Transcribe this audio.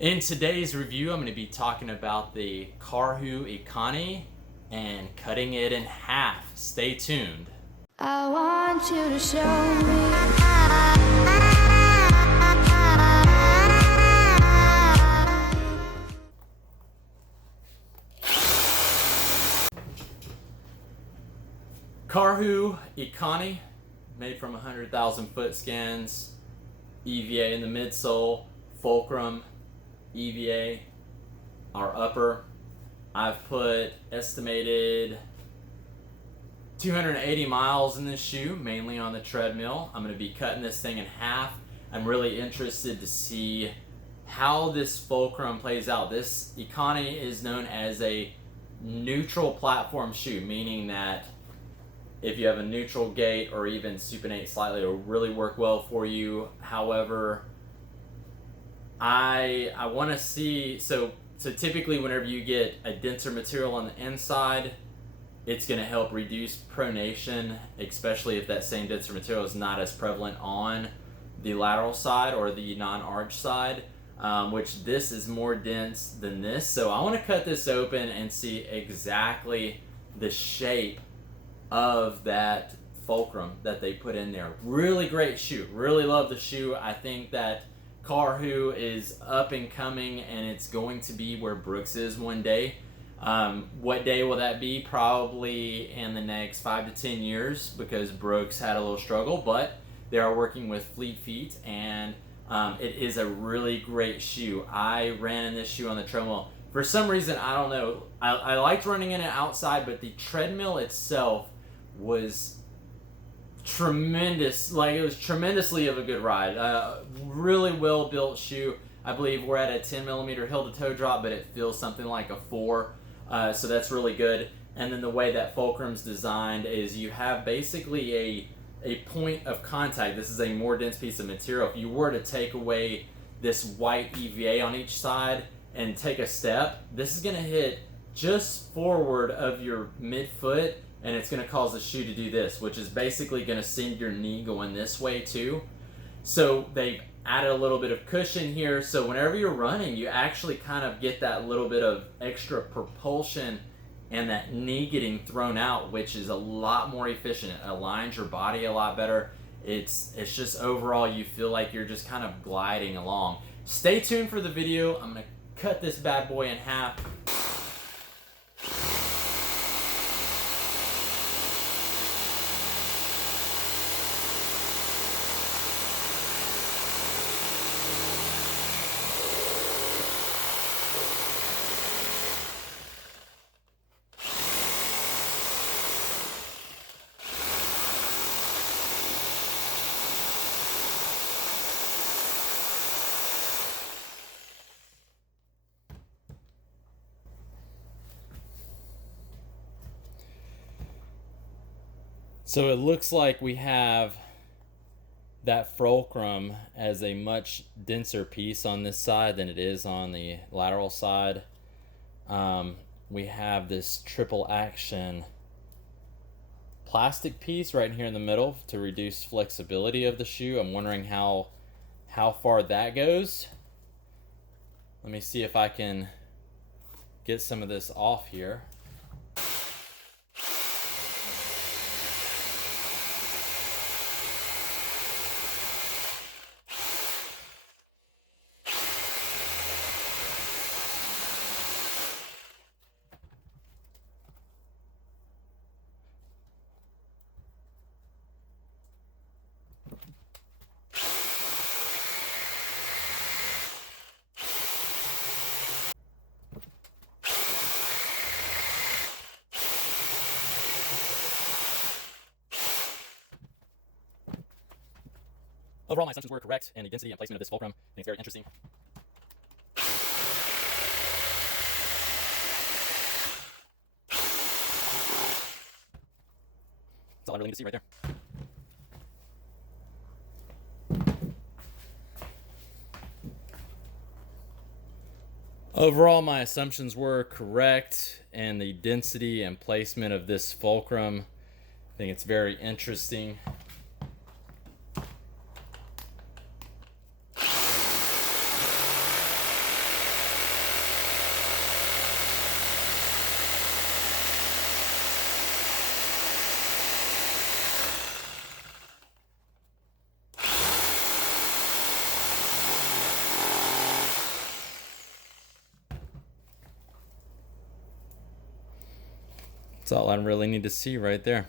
In today's review, I'm going to be talking about the Karhu Ikoni and cutting it in half. Stay tuned. I want you to show me. Karhu Ikoni, made from 100,000 foot skins, EVA in the midsole, fulcrum, EVA, our upper. I've put estimated 280 miles in this shoe, mainly on the treadmill. I'm going to be cutting this thing in half. I'm really interested to see how this fulcrum plays out. This Ikoni is known as a neutral platform shoe, meaning that if you have a neutral gait or even supinate slightly, it'll really work well for you. However, I want to see, so typically whenever you get a denser material on the inside, it's going to help reduce pronation, especially if that same denser material is not as prevalent on the lateral side or the non-arch side, which this is more dense than this. So I want to cut this open and see exactly the shape of that fulcrum that they put in there. Really great shoe. Really love the shoe. I think that Karhu is up and coming, and it's going to be where Brooks is one day. What day will that be? Probably in the next 5 to 10 years, because Brooks had a little struggle, but they are working with Fleet Feet, and it is a really great shoe. I ran in this shoe on the treadmill. For some reason, I don't know, I liked running in it outside, but the treadmill itself was tremendous. Like, it was tremendously of a good ride. Really well built shoe. I believe we're at a 10 millimeter heel to toe drop, but it feels something like a 4. So that's really good. And then the way that fulcrum's designed is you have basically a point of contact. This is a more dense piece of material. If you were to take away this white EVA on each side and take a step, this is going to hit just forward of your midfoot, and it's going to cause the shoe to do this, which is basically going to send your knee going this way too. So they've added a little bit of cushion here, so whenever you're running, you actually kind of get that little bit of extra propulsion and that knee getting thrown out, which is a lot more efficient. It aligns your body a lot better. It's just overall, you feel like you're just kind of gliding along. Stay tuned for the video. I'm going to cut this bad boy in half. So it looks like we have that fulcrum as a much denser piece on this side than it is on the lateral side. We have this triple action plastic piece right here in the middle to reduce flexibility of the shoe. I'm wondering how far that goes. Let me see if I can get some of this off here. Overall, my assumptions were correct, and the density and placement of this fulcrum, I think, is very interesting. That's all I really need to see right there. Overall, my assumptions were correct, and the density and placement of this fulcrum, I think it's very interesting. That's all I really need to see right there.